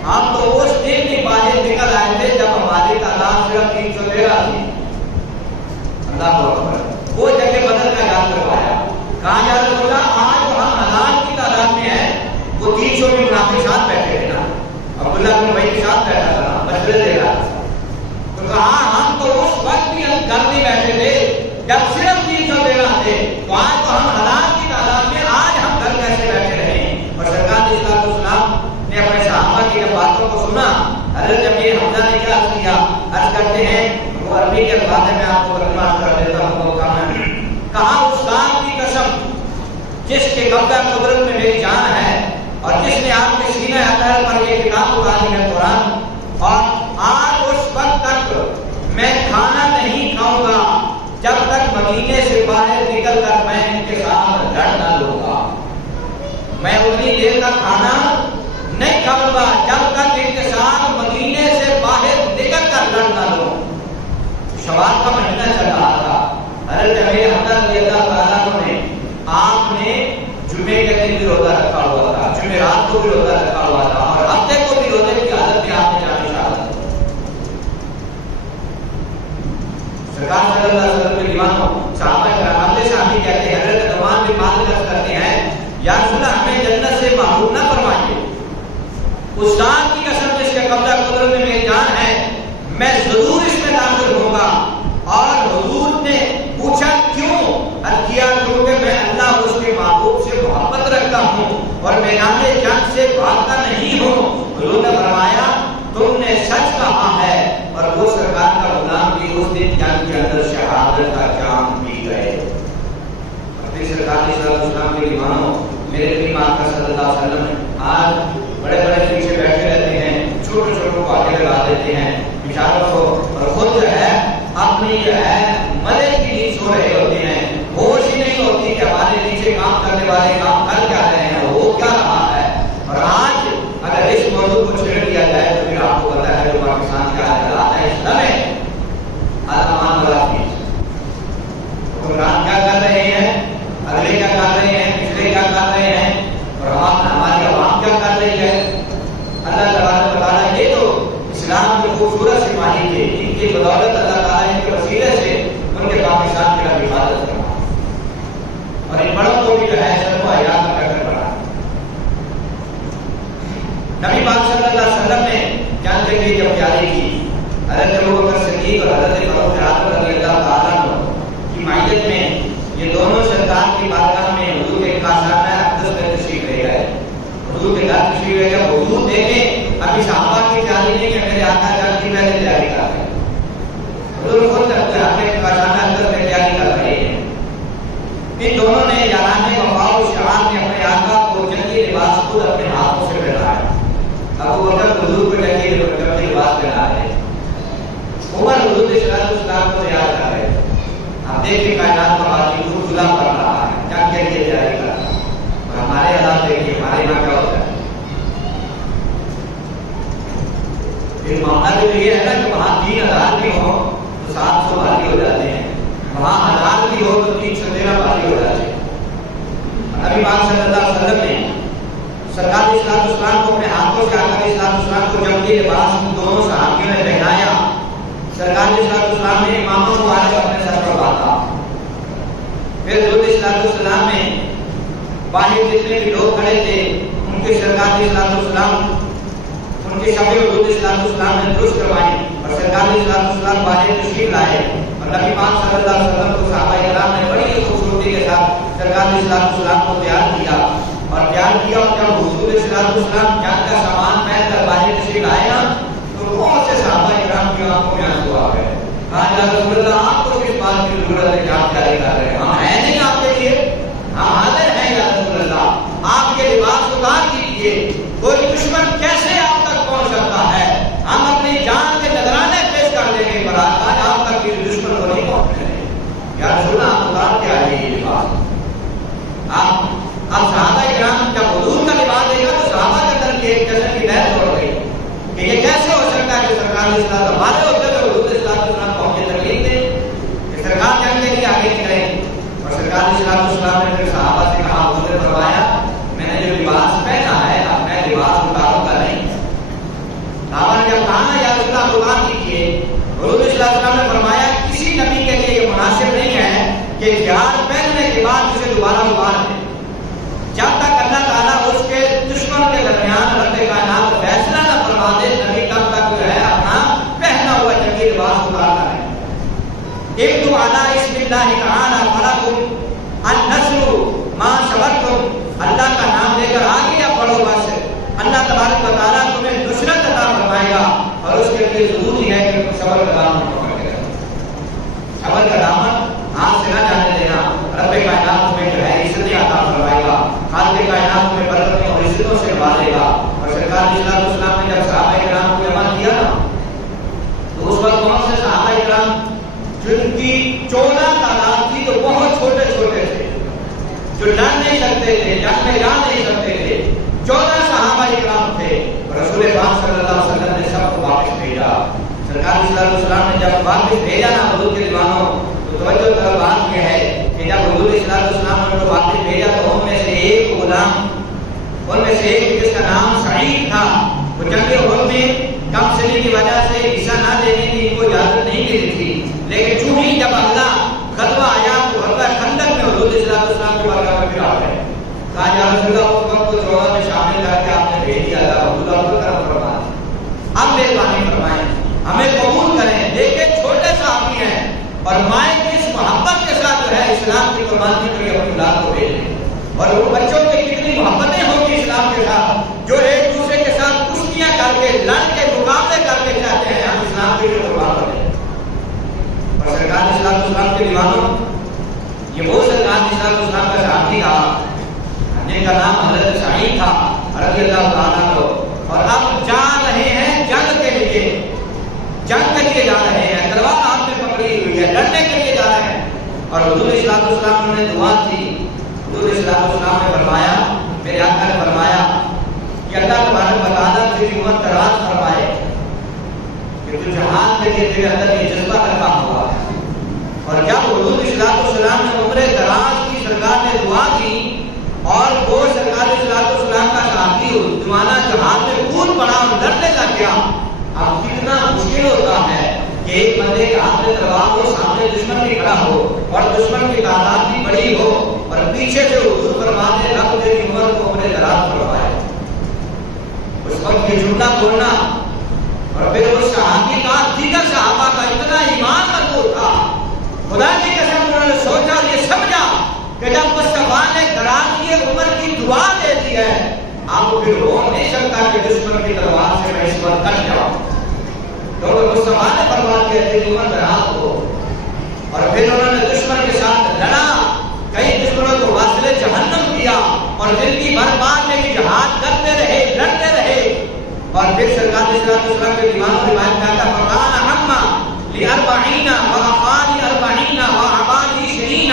ہم تو اس دن بھی باہر نکل آئے تھے جب ہماری تعداد صرف 313 تھی. اللہ اکبر, وہ جگہ بدل کا یاد کروایا, کہا یا رسول اللہ آج تو ہم 1000 کی تعداد میں ہیں, وہ 300 بھی منافق ساتھ بیٹھے تھے نا, عبداللہ بن ابی کے ساتھ بیٹھا تھا, مشورے دے رہا تھا. تو کہا ہم تو اس وقت بھی ہم گھر نہیں بیٹھے تھے جب صرف 313 تھے, تو آج تو ہم 1000 کی تعداد میں, آج ہم گھر کیسے بیٹھے رہے. اور سرکار صلی اللہ علیہ وسلم نے اپنے صحابہ کی باتوں کو سنا. حضرت امیر حمزہ نے کیا کیا, عرض کرتے ہیں, وہ عربی کے الفاظ میں آپ کو ترجمہ کر دیتا ہوں. کہا اس ذات کی قسم جس کے قبضہ قدرت میں میری جان ہے اور جس نے آپ کے سینہ اطہر پر یہ کتاب اتاری ہے قرآن, اور آج اس مدینے سے باہر نکل کر میں ان کے ساتھ لڑ نہ لوں گا، میں اتنی دیر تک کھانا نہیں کھاؤں گا جب تک ان کے ساتھ مدینے سے باہر نکل کر لڑ نہ لوں۔ شوال کا مہینہ چل رہا تھا، حضرت امیر حمزہ رضی اللہ تعالیٰ عنہ نے آپ نے جمعے کے دن بھی روزہ رکھا ہوا تھا، جمعرات کو بھی روزہ رکھا ہوا تھا، اور ہفتے کو بھی روزے کی حالت میں آپ نے جانے شہادت۔ سرکار صلی اللہ علیہ وسلم کے دیوانوں صحابہ کرام سے شامل کہتے ہیں، حضرت نعمان بن مالک عرض کرتے ہیں یا رسول اللہ ہمیں جنت سے محروم نہ فرمائیے، اس ذات کی قسم جس کے قبضہ قدرت میں میری جان ہے میں ضرور اس میں داخل ہوں گا۔ اور حضور نے پوچھا کیوں؟ عرض کیا کیونکہ میں اللہ اور اس کے محبوب سے محبت رکھتا ہوں اور میدان جنگ سے بھاگتا نہیں ہوں۔ حضور نے فرمایا تم نے سچ کہا ہے، اور وہ سرکار کا غلام بھی اس دن جنگ کے اندر شہادت کا جام پی گئے۔ اپنے سرکار صلی اللہ علیہ وسلم کے دیوانوں، میرے نبی آقا صلی اللہ علیہ وسلم آج بڑے بڑے پیچھے بیٹھے رہتے ہیں، چھوٹے چھوٹوں کو آگے لگا دیتے ہیں بیچاروں کو، اور خود جو ہے اپنی جو ہے ملے کی نیند سو رہے ہوتے ہیں، ہوش ہی نہیں ہوتی کہ ہمارے نیچے کام کرنے والے کام کر کیا رہے ہیں، وہ کیا رہا ہے۔ اور آج اگر اس موضوع کو چھیڑ دیا جائے تو پھر آپ کو پتا ہے جو پاکستان کے حالات ہیں اس سمے امان والا چیز، حکمران کیا کر رہے ہیں، اگلے کیا کر رہے ہیں، پچھلے کیا کر رہے ہیں، اور ہماری عوام کیا کر رہی ہے۔ اللہ تبارک و تعالیٰ یہ تو اسلام کے خوبصورت سپاہی تھے، ان کی بدولت اللہ تعالیٰ ان کے وسیلے سے ان کے پاکستان کی حفاظت کرا، اور ان بڑوں کو بھی جو ہے سب کو حیات کر کر بڑھا۔ نبی پاک صلی اللہ علیہ وسلم نے جنگ کے لیے جب تیاری کی، حضرت ابوبکر صدیق اور حضرت فاروق اعظم رضی اللہ تعالیٰ عنہ کی معیت میں یہ دونوں سرکار کی بارگاہ میں حضور کے خاصانہ اقدس میں تشریف لے گئے، حضور کے گھر تشریف لے گئے۔ حضور دیکھیں ابھی صحابہ کی تیاری نہیں ہے، میرے آقا جان کی پہلے تیاری کر رہے ہیں، حضور خود اپنے خاصانہ اقدس میں تیاری کر رہے ہیں۔ ان دونوں نے یاران وفا و شعار میں اپنے آقا کو جنگی لباس خود اپنے ہاتھوں سے پہنایا۔ ابو بکر حضور کو جنگی لباس پہنا رہے، عمر حضور صلی اللہ علیہ وسلم کو تیار کر رہے۔ اب دیکھیں کائنات کا باقی دور خدا پڑ رہا ہے، جنگ کے لیے تیاری کر رہا ہے، اور ہمارے حالات دیکھیے ہمارے یہاں کیا ہوتا ہے۔ پھر معاملہ تو یہ ہے نا کہ وہاں 3000 بھی ہو تو 700 بھاری ہو جاتے ہیں، وہاں 1000 بھی ہو تو 313 بھاری ہو جاتے ہیں۔ نبی پاک صلی اللہ علیہ وسلم نے سرکار اسلام اسلام کو اپنے ہاتھوں سے آقا اسلام اسلام کو جنگی لباس دونوں صحابیوں نے پہنایا۔ سرکار اسلام اسلام نے امامہ مبارک اپنے سر پر باندھا، پھر حضور اسلام اسلام نے باہر جتنے بھی لوگ کھڑے تھے ان کے سرکار اسلام اسلام ان کے شب حضور اسلام اسلام نے درست کروائی، اور سرکار اسلام اسلام باہر تشریف لائے، اور نبی پاک صلی اللہ علیہ وسلم کو صحابہ کرام نے بڑی خوبصورتی کے ساتھ سرکار اسلام اسلام کو تیار کیا، اور جب حضور اسلام اسلام جنگ کا سامان پہن کر باہر تشریف آئے نا تو بہت سے صحابہ کرام کی آنکھوں میں آنسو آ گئے۔ کہا یا رسول اللہ آپ کو کس بات کی ضرورت ہے کہ آپ تیاری کر رہے ہیں، ہم ہیں نہیں آپ کے لیے، ہم حاضر ہیں یا رسول اللہ، آپ کے لباس اتار دیجیے، کوئی دشمن کیسے آپ تک پہنچ سکتا ہے، ہم اپنی جان کے نذرانے پیش کر دیں گے، پر آج آپ تک کسی دشمن کو نہیں پہنچنے دیں گے۔ یا رسول اللہ آپ اتار کے آئیے یہ لباس۔ اب صحابہ کرام جب حضور کا لباس دیکھا تو صحابہ کے اندر کی ایک قسم کی لہر توڑ گئی کہ یہ کیسے ہو سکتا ہے کہ سرکار اسلام ہمارے ہوتے ہوئے حضور اسلام کو ہمیں تکلیف دے کہ سرکار جنگ کے لیے آگے نکلے، اور سرکار اسلام نے پھر صحابہ سے کہا، حضور نے فرمایا میں نے جو لباس پہنا ہے اب میں لباس اتاروں گا نہیں۔ صحابہ نے جب کہا نا یا رسول اللہ اتار دیجیے، حضور اسلام نے فرمایا کسی نبی کے لیے یہ مناسب نہیں ہے کہ ہتھیار پہننے کے بعد اسے دوبارہ اتار دے، جب تک اللہ تعالیٰ اس کے دشمن کے درمیان رب کائنات فیصلہ نہ فرما دے، نبی تب تک جو ہے اپنا پہنا ہوا جنگی لباس اتارتا ہے۔ اکتب علی اسم اللہ تعالی فلکم النصر ما صبرتم، اللہ کا نام لے کر آگے یا پڑھو، بس اللہ تبارک و تعالیٰ تمہیں نصرت عطا فرمائے گا، اور اس کے لیے ضروری ہے کہ تم صبر کا دامن پکڑے رہو، صبر کا دامن ہاتھ سے نہ جانے دینا۔ رب کائنات تمہیں جو ہے عزت عطا فرمائے گا، خالق کائنات تمہیں برکتوں اور عزتوں سے نوازے گا۔ اور سرکار اسلام نے جب صحابہ کرام کو جمع کیا نا تو اس وقت کون سے صحابہ کرام جن کی 14 تعداد جو لڑ نہیں سکتے تھے، جنگ میں جا نہیں سکتے تھے، 14 صحابہ اکرام تھے، رسول پاک صلی اللہ علیہ وسلم نے سب کو واپس بھیجا۔ سرکار صلی اللہ علیہ وسلم نے جب واپس بھیجا نا حضور کے دیوانوں، تو توجہ طرف بات یہ ہے کہ جب حضور صلی اللہ علیہ وسلم نے ان کو واپس بھیجا تو ان میں سے ایک غلام، ان میں سے ایک جس کا نام سعید تھا، وہ جنگ احد میں کم سنی کی وجہ سے حصہ نہ لینے کی ان کو اجازت نہیں ملی تھی، لیکن چوں ہی جب اگلا غزوہ آیا تو غزوہ خندق میں حضور صلی اللہ علیہ وسلم کے بارگاہ میں پھر آ گئے، کہا یا رسول اللہ اس وقت کو 14 میں شامل کر کے آپ نے بھیج دیا تھا، حضور آپ کو کرم فرمائیں، اب مہربانی فرمائیں، ہمیں قبول کریں، دیکھیں چھوٹے صحابی ہیں اور مائیں کس محبت کے ساتھ جو ہے اسلام کی قربانی کے لیے اپنی اولاد کو بھیج دیں، اور وہ بچوں کی کتنی محبتیں ہوں گی اسلام کے ساتھ، جو ایک دوسرے کے ساتھ کشتیاں کر کے لڑ کے مقابلے کر کے چاہتے ہیں ہم اسلام کے لیے قربان ہو جائیں۔ اور سرکار اسلام اسلام کے دیوانوں، یہ وہ سرکار اسلام اسلام کا صحابی تھا جن کا نام حضرت سعید تھا رضی اللہ تعالیٰ عنہ، اور اب جا رہے ہیں جنگ کے لیے، جنگ کے لیے جا رہے ہیں، تلوار ہاتھ میں پکڑی ہوئی ہے، لڑنے کے لیے جا رہے ہیں، اور حضور اسلام اسلام نے دعا کی، حضور اسلام اسلام نے فرمایا، میرے آقا نے فرمایا کہ اللہ تبارک و تعالیٰ تیری عمر دراز فرمائے کہ تو جہاد کے لیے تیرے اندر یہ جذبہ رکھا ہوا ہے۔ اور جب حضور اسلام السلام نے عمر دراز کی سرکار نے دعا کی اور وہ سرکار اسلام السلام کا صحابی دیوانہ جہاد میں کود پڑا اور لڑنے لگ گیا، اب کتنا مشکل ہوتا ہے کہ ایک بندے کے ہاتھ میں تلوار ہو، سامنے دشمن بھی کھڑا ہو اور دشمن کی تعداد بھی بڑی ہو اور پیچھے سے حضور فرماتے رب تیری عمر کو عمر دراز فرمائے، اس وقت یہ جملہ بولنا، اور پھر اس صحابی کا دیگر صحابہ کا اتنا ایمان مضبوط تھا، خدا کی قسم انہوں نے سوچا اور یہ سمجھا کہ جب مصطفیٰ نے دراز کی عمر کی دعا دے دی ہے، اب پھر ہو نہیں سکتا کہ دشمن کی تلوار سے میں اس وقت کٹ جاؤں، کیونکہ مصطفیٰ نے فرما دیا تیری عمر دراز ہو۔ اور پھر انہوں نے دشمن کے ساتھ لڑا، کئی دشمنوں کو واصل جہنم کیا اور زندگی بھر بعد میں بھی جہاد کرتے رہے، لڑتے رہے، اور پھر سرکار اسلام اسلام کے دیوان روایت میں آتا فقان ہما لاربعین وافانی اربعین وعبانی شرین،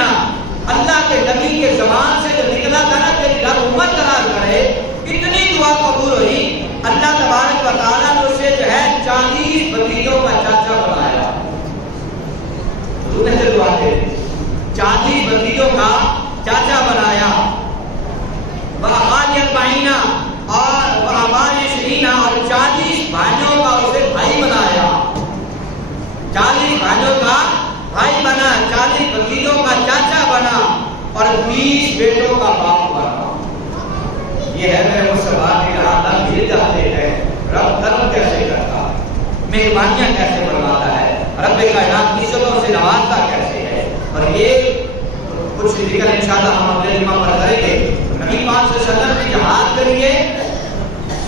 اللہ کے نبی کے زبان سے جو نکلا تھا نا کہ رب عمر دراز کرے، اتنی دعا قبول ہوئی، اللہ تبارک و تعالیٰ نے اسے جو ہے 40 بھتیجوں کا چاچا بنایا، حضور نے دعا دے 40 بھتیجوں کا چاچا بنایا، وافانی اربعین اور وعبانی شرین، اور 40 بھائیوں کا اسے بھائی بنایا، 40 بھائیوں کا بھائی بنا، 40 بھتیجوں کا چاچا بنا اور 20 بیٹوں کا باپ بنا۔ یہ ہے میرے مصطفیٰ کے رب مل جاتے ہیں، رب کرم کیسے کرتا ہے، مہربانیاں کیسے فرماتا ہے، رب کائنات عزتوں سے نوازتا کیسے ہے، اور یہ کچھ ذکر انشاءاللہ ہم اپنے جمعہ پر کریں گے۔ نبی پاک صلی اللہ علیہ وسلم کی جہاد کے لیے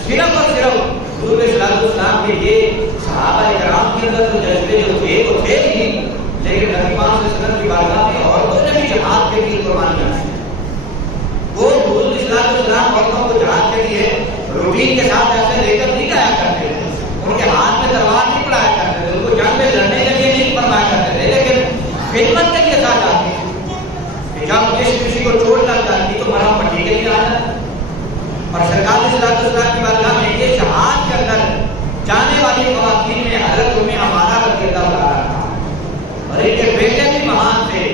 صرف اور صرف حضور صلی اللہ علیہ وسلم کے یہ صحابہ کرام کے اندر تو جذبے جو تھے وہ تھے ہی، لیکن نبی پاک صلی اللہ علیہ وسلم کی بارگاہ میں عورتوں نے بھی جہاد کے لیے قربانیاں دی، وہ حضور صلی اللہ علیہ وسلم عورتوں کو جہاد کے لیے روٹین کے ساتھ ایسے لے کر نہیں جایا کرتے تھے، ان کے ہاتھ میں تلوار نہیں پڑھایا کرتے تھے، ان کو جنگ میں لڑنے کے لیے نہیں فرمایا کرتے تھے، لیکن خدمت کے لیے ساتھ جاتے تھے، جب کسی کو چوٹ لگ جاتی تو مرہم پٹی کے لیے آنا، اور سرکار صلی اللہ علیہ وسلم کی بارگاہ میں یہ جہاد کے اندر جانے والی خواتین میں حضرت ام عمارہ رضی اللہ عنہا تھا، اور ان کے بیٹے بھی مہان تھے،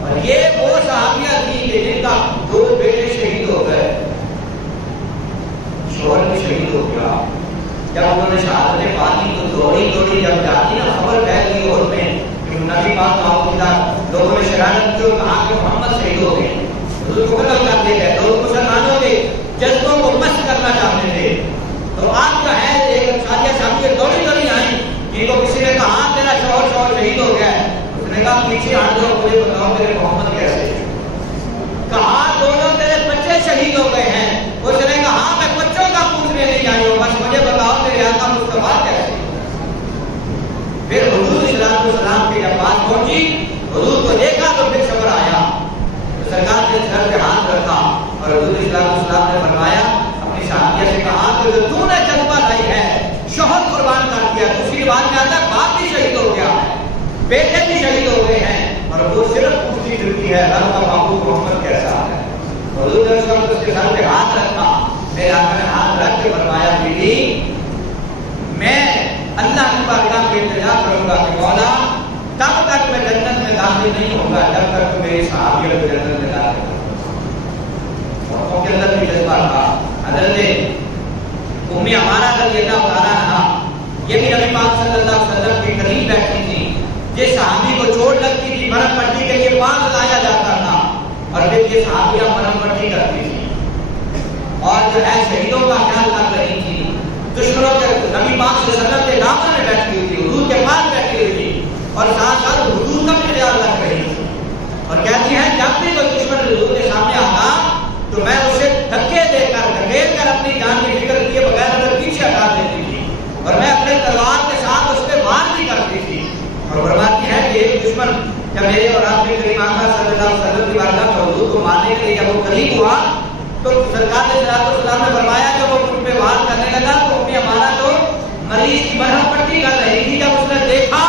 اور یہ وہ صحابیہ تھی کہ جن کا 2 بیٹے شہید ہو گئے، شوہر بھی شہید ہو گیا، جب انہوں نے شہادتیں پانی تو دوڑی دوڑی جب جاتی نا خبر پھیل گئی اور میں کہ نبی پاک کا لوگوں نے شرارت کی اور کہا کہ محمد شہید ہو گئے، حضور کو قتل کر دیا گیا، لوگ مسلمانوں کے جذبوں کو مست کرنا چاہتے تھے، تو آپ کا ہے ایک شادیہ صاحب دوڑی دوڑی آئیں، ان کو کسی نے کہا تیرا شوہر شہید ہو گیا ہے، اس نے کہا پیچھے ہٹ جاؤ، مجھے بتاؤ میرے محمد کیسے، کہا دونوں تیرے بچے شہید ہو گئے ہیں، اس نے کہا میں بچوں کا پوچھنے نہیں آئی ہوں، بس مجھے بتاؤ تیرے آقا مصطفیٰ کیسے۔ پھر حضور صلی اللہ علیہ وسلم کے جب بات پہنچی، حضور کو دیکھا تو پھر صبر آیا، تو سرکار نے سر پہ ہاتھ رکھا اور حضور صلی اللہ علیہ وسلم نے فرمایا اپنی صحابیہ سے کہا کہ جو تو نے جذبہ لائی ہے، شوہر قربان کر دیا، دوسری بات میں آتا ہے باپ بھی شہید ہو گیا ہے، بیٹے بھی شہید ہو گئے ہیں، اور وہ صرف پوچھتی پھرتی ہے رب کا محبوب محمد کیسا ہے۔ حضور نے اس وقت اس کے سر پہ ہاتھ رکھا، میرے آقا نے ہاتھ رکھ کے فرمایا بیوی میں اللہ کی بارگاہ میں التجا کروں گا کہ مولا تب تک میں جنت میں داخل نہیں ہوں گا جب تک تو میری صحابیوں کو جنت میں داخل کروں گا۔ عورتوں کے اندر بھی جذبہ تھا۔ حضرت ام عمارہ رضی اللہ تعالیٰ عنہا یہ بھی نبی پاک صلی اللہ علیہ وسلم کے قریب بیٹھی تھی۔ جس صحابی کو چوٹ لگتی تھی مرہم پٹی کے لیے پاس لایا جاتا تھا اور پھر یہ صحابیاں مرہم پٹی کرتی تھی اور جو ہے شہیدوں کا خیال کر رہی تھی۔ دشمنوں کے نبی پاک صلی اللہ علیہ وسلم کے دامن میں بیٹھی ہوئی تھی، حضور کے پاس بیٹھی ہوئی تھی اور ساتھ ساتھ حضور کا بھی خیال رکھ رہی تھی اور کہتی ہے جب بھی کوئی دشمن حضور کے سامنے آتا تو میں اسے دھکے دے کر دھکیل کر اپنی جان کی فکر کیے بغیر اگر پیچھے ہٹا دیتی تھی اور میں اپنے تلوار کے ساتھ اس پہ وار بھی کرتی تھی۔ اور فرماتی ہے کہ ایک دشمن جب میرے اور آپ کے کریم آقا صلی اللہ علیہ وسلم کی بارگاہ میں حضور کو مارنے کے لیے جب وہ قریب ہوا تو سرکار صلی اللہ علیہ وسلم نے فرمایا جب وہ ان پہ وار کرنے لگا تو ہمارا تو مریض کی مرہم پٹی کر رہی تھی۔ جب اس نے دیکھا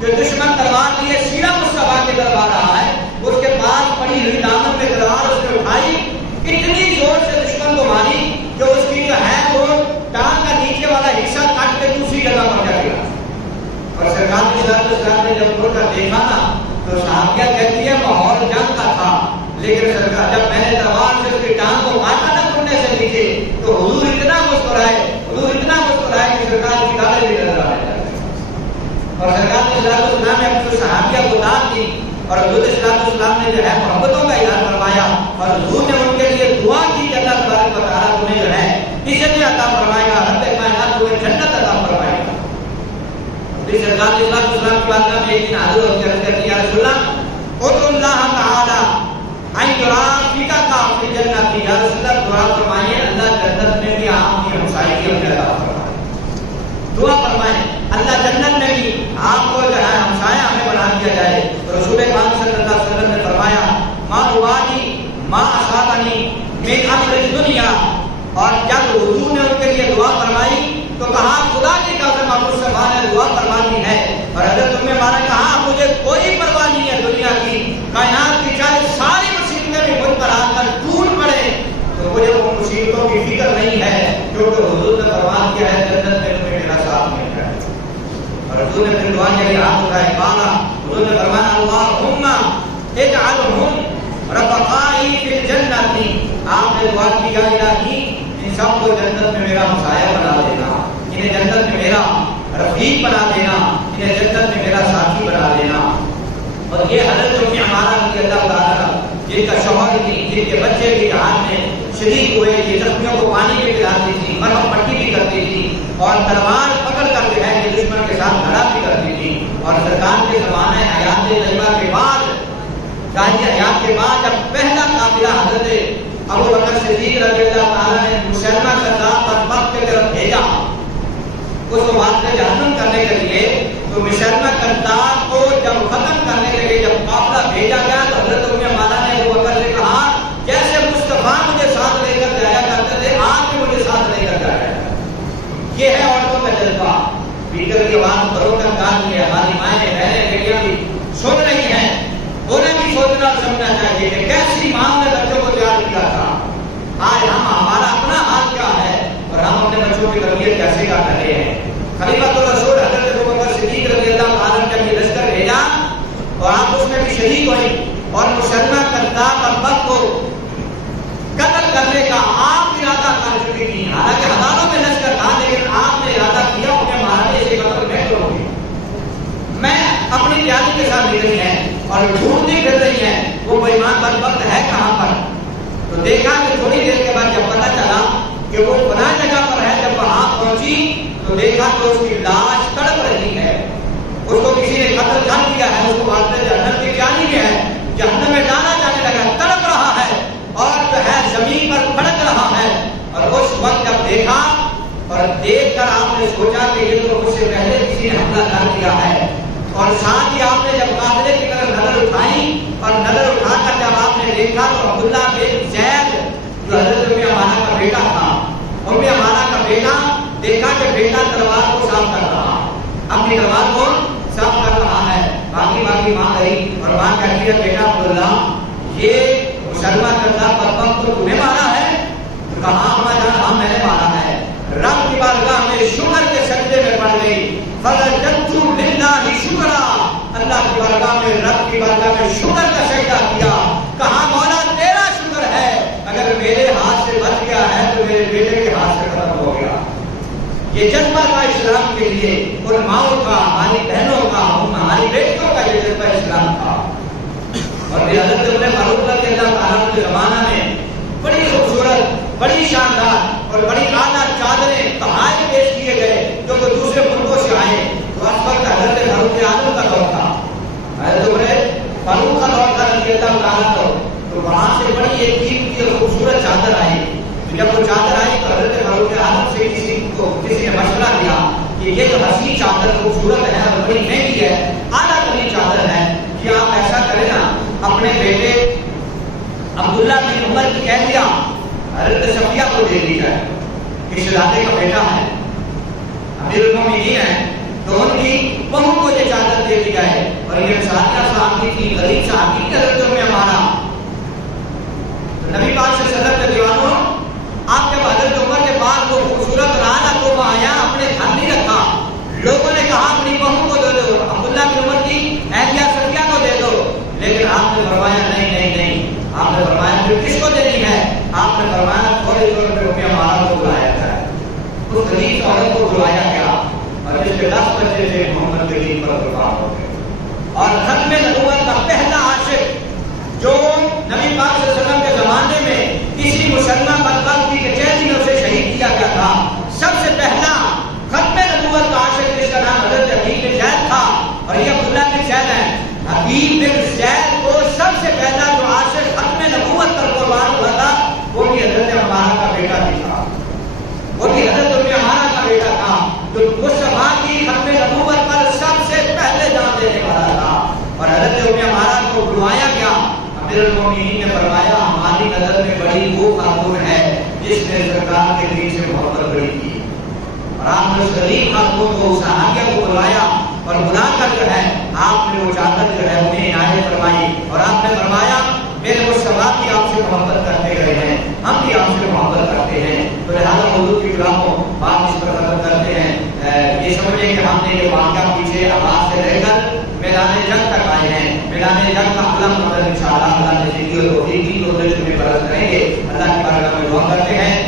کہ دشمن تلوار لیے سیدھا مصطفیٰ کی طرف آ رہا ہے، اس کے پاس پڑی ہوئی دامن میں تلوار اس نے اٹھائی، اتنی زور سے دشمن کو ماری جو اس کی جو ہے وہ ٹانگ کا نیچے والا حصہ کاٹ کے دوسری جگہ پر جا گیا۔ اور سرکار صلی اللہ علیہ وسلم نے جب اٹھ کر دیکھا نا تو صحابیہ کہتی ہے ماحول جنگ کا تھا، لیکن سرکار جب میں نے تلوار سے اس کی ٹانگ کو کاٹا نہ ٹوٹنے سے نیچے تو حضور اتنا مسکرائے کہ سرکار کی گالیں بھی نظر آنے لگی۔ اور سرکار صلی اللہ علیہ وسلم نے اپنے صحابیہ کو داد دی اور حضور صلی اللہ علیہ وسلم نے جو ہے محبتوں کا اظہار فرمایا اور حضور نے ان کے لیے دعا کی کہ اللہ تبارک و تعالیٰ تمہیں جو ہے عزت عطا فرمائے گا، رب کائنات تمہیں جنت عطا فرمائے گا۔ پھر سرکار صلی اللہ علیہ وسلم کی بارگاہ میں ایک دن حاضر ہو کر کہتے ہیں یا رسول اللہ ادعو اللہ تعالیٰ ان یرافقک فی الجنۃ، یا رسول اللہ دعا فرمائیے اللہ جنت میں بھی آپ کی ہمسائیگی ہمیں عطا فرمائے، دعا فرمائیں اللہ جنت میں بھی آپ کو جو ہے ہمسایہ ہمیں بنا دیا جائے۔ رسول پاک صلی اللہ علیہ وسلم نے فرمایا ما دعانی ما اصابنی من امر الدنیا، اور جب حضور نے ان کے لیے دعا فرمائی تو کہا خدا کی قسم آپ مصطفیٰ نے دعا فرمانی ہے اور حضرت ام عمارہ نے کہا مجھے کوئی پرواہ نہیں ہے دنیا کی، کائنات کی چاہے ساری مصیبتیں بھی مجھ پر آ کر ٹوٹ پڑے تو مجھے وہ مصیبتوں کی فکر نہیں ہے کیونکہ حضور نے فرمان کیا ہے جنت میں تمہیں میرا ساتھ مل جائے۔ اور حضور نے پھر دعا کے لیے ہاتھ اٹھائے کہا حضور نے فرمایا اللہم اجعلہم رفقائی فی الجنت، آپ نے دعا کی یا الہی ان سب کو جنت میں میرا ہمسایہ بنا دینا، انہیں جنت میں میرا رفیق بنا دینا، انہیں جنت میں میرا ساتھی بنا دینا۔ اور یہ حضرت ام عمارہ رضی اللہ تعالیٰ جن کا شوہر تھی، جن کے بچے بھی جہاد میں شریک ہوئے، یہ زخمیوں کو پانی بھی پلاتی تھی، مرہم پٹی بھی کرتی تھی اور تلوار پکڑ کر جو ہے کہ دشمن کے ساتھ لڑا بھی کرتی تھی۔ اور سرکار کے زمانے حیات طیبہ کے بعد تاجی حیات کے بعد جب پہلا قافلہ حضرت ابو بکر صدیق رضی اللہ تعالیٰ نے مسلمہ کذاب پر وقت کی طرف بھیجا اس کو واسطے جہنم کرنے کے لیے، تو مسلمہ کذاب کو جب ختم کرنے کے لیے جب قافلہ بھیجا گیا تو حضرت ام عمارہ نے ابو بکر سے کہا جیسے مصطفیٰ مجھے ساتھ لے کر جایا کرتے تھے آپ بھی مجھے ساتھ لے کر جایا۔ یہ ہے عورتوں کا جذبہ، بیٹر کی آواز بڑوں کا کام ہے، ہماری مائیں بہنیں بیٹیاں بھی سن رہی ہیں، انہیں بھی سوچنا اور سمجھنا چاہیے کہ کیسی ماں نے بچوں کو تیار کیا تھا، آج ہمارا اپنا حال کیا ہے اور ہم اپنے بچوں کی تربیت کیسے کر رہے ہیں۔ خلیفۃ الرسول حضرت ابو بکر صدیق رضی اللہ تعالیٰ نے جب یہ لشکر بھیجا اور آپ اس میں بھی شریک ہوئی اور مسلمہ کذاب ابک کو قتل کرنے کا آپ ارادہ کر چکی تھی، حالانکہ ہزاروں میں لشکر تھا لیکن آپ نے ارادہ کیا انہیں مارنے سے قتل میں کروں گی، میں اپنی تیاری کے ساتھ نکلی ہے اور ڈھونڈتی پھر رہی ہے وہ بے ایمان بدبخت ہے کہاں پر۔ تو دیکھا کہ تھوڑی دیر کے بعد جب پتہ چلا کہ وہ فلاں جگہ پر ہے، جب وہاں پہنچی تو دیکھا تو اس کی لاش تڑپ رہی ہے، اس کو کسی نے قتل کر دیا ہے، اس کو واسطے جہنم کی جانی میں ہے، جہنم میں ڈالا جانے لگا، تڑپ رہا ہے اور جو ہے زمین پر پھڑک رہا ہے۔ اور اس وقت جب دیکھا اور دیکھ کر آپ نے سوچا کہ یہ تو مجھ سے پہلے کسی نے حملہ کر دیا ہے، اور ساتھ ہی آپ نے جب قافلے کی طرف نظر اٹھائی اور نظر اٹھا کر جب آپ نے دیکھا تو عبداللہ بن زید جو حضرت ام عمارہ کا بیٹا تھا، ام عمارہ کا بیٹا دیکھا کہ بیٹا تلوار کو صاف کر رہا، اپنی تلوار کو صاف کر رہا ہے، باقی ماں گئی اور ماں کہتی ہے بیٹا عبداللہ یہ مسلمان کرتا بدبخت تو تمہیں مارا ہے؟ کہا اما جان ہاں میں نے مارا ہے. رب کی بارگاہ میں شکر کے سجدے میں پڑ گئی. فسجدت للہ شکرا، اللہ کی بارگاہ میں رب کی بارگاہ میں شکر کا سجدہ کیا. کہا مولا تیرا شکر ہے، اگر میرے ہاتھ سے بچ گیا ہے تو میرے بیٹے کے ہاتھ سے ختم ہو گیا. یہ جذبہ تھا اسلام کے لیے، ان ماؤں کا، ہماری بہنوں کا، ہماری بیٹیوں کا یہ جذبہ اسلام تھا. اور پھر حضرت عمر فاروق رضی اللہ تعالیٰ کے زمانہ میں بڑی خوبصورت، بڑی شاندار اور بڑی اعلیٰ چادریں تحائف پیش کیے گئے جو کہ دوسرے ملکوں سے آئے. تو اس وقت حضرت فاروق اعظم کا دور تھا، حضرت عمر فاروق کا دور تھا رضی اللہ تعالیٰ کو. تو وہاں سے بڑی ایک قیمتی اور خوبصورت چادر آئی. جب وہ چادر آئی تو حضرت فاروق اعظم سے کسی نے مشورہ دیا کہ یہ جو حسین چادر خوبصورت ہے اور بڑی مہنگی ہے، اعلیٰ ترین چادر ہے، کہ آپ ایسا کریں نا اپنے بیٹے عبداللہ بن عمر کی کہہ دیا حضرت صفیہ کو دے دی جائے، کہ شہزادے کا بیٹا ہے، امیر المومنین ہے، تو ان کی بہو کو یہ چادر دے دی جائے. اور یہ سادہ صحابی تھی، غریب صحابی کی حضرت میں ہمارا نبی پاک صلی اللہ علیہ وسلم کے دیوانوں، آپ جب حضرت عمر کے بعد وہ خوبصورت رانا کو آیا اپنے گھر نہیں رکھا. لوگوں نے کہا اپنی بہو کو دے دو، عبداللہ بن عمر کی اہلیہ صفیہ کو دے دو، لیکن آپ نے فرمایا نہیں نہیں نہیں. آپ نے فرمایا پھر کس کو دینی ہے؟ آپ نے فرمایا تھوڑے طور پہ روپیہ ہمارا کو بلایا جائے. اس غریب عورت کو بلایا گیا اور جس کے 10 بجے سے محمد کے دین پر قربان ہو گئے. اور ختم نبوت کا پہلا عاشق جو نبی پاک صلی اللہ علیہ وسلم کے زمانے میں کسی مسلمان بدبخت کی کچہری میں اسے شہید کیا گیا تھا، سب سے پہلا ختم نبوت کا عاشق جس کا نام حضرت حبیب بن زید تھا، اور یہ عبداللہ بن زید ہے. حبیب بن زید کو سب سے پہلا جو عاشق ختم نبوت پر قربان ہوا تھا وہ بھی حضرت عمارہ کا بیٹا بھی تھا، وہ بھی حضرت عمارہ کا بیٹا تھا، جو مصطفیٰ کی ختم نبوت پر سب سے پہلے جان دینے والا تھا. اور حضرت عمارہ کو بلوایا گیا. امیر المومنین نے فرمایا ہماری نظر میں بڑی وہ خاتون ہے جس نے سرکار کے دین سے محبت بڑی کی. اور آپ نے اس غریب خاتون کو، اس صحابیہ کو بلایا اور بلا کر جو ہے آپ نے وہ چادر جو ہے انہیں عنایت فرمائی. اور آپ نے فرمایا میرے مصطفیٰ کی آپ سے محبت کرتے رہے ہیں، ہم بھی آپ سے محبت کرتے ہیں. تو لہٰذا حضور کی غلاموں بات اس پر ختم کرتے ہیں. یہ سمجھیں کہ ہم نے یہ واقعہ پیچھے آغاز سے لے کر میدان جنگ تک آئے ہیں. میدان جنگ کا عالم مطلب انشاءاللہ اللہ نے زندگی اور توفیق دی تو تمہیں برس کریں گے. اللہ کی بارگاہ میں دعا کرتے ہیں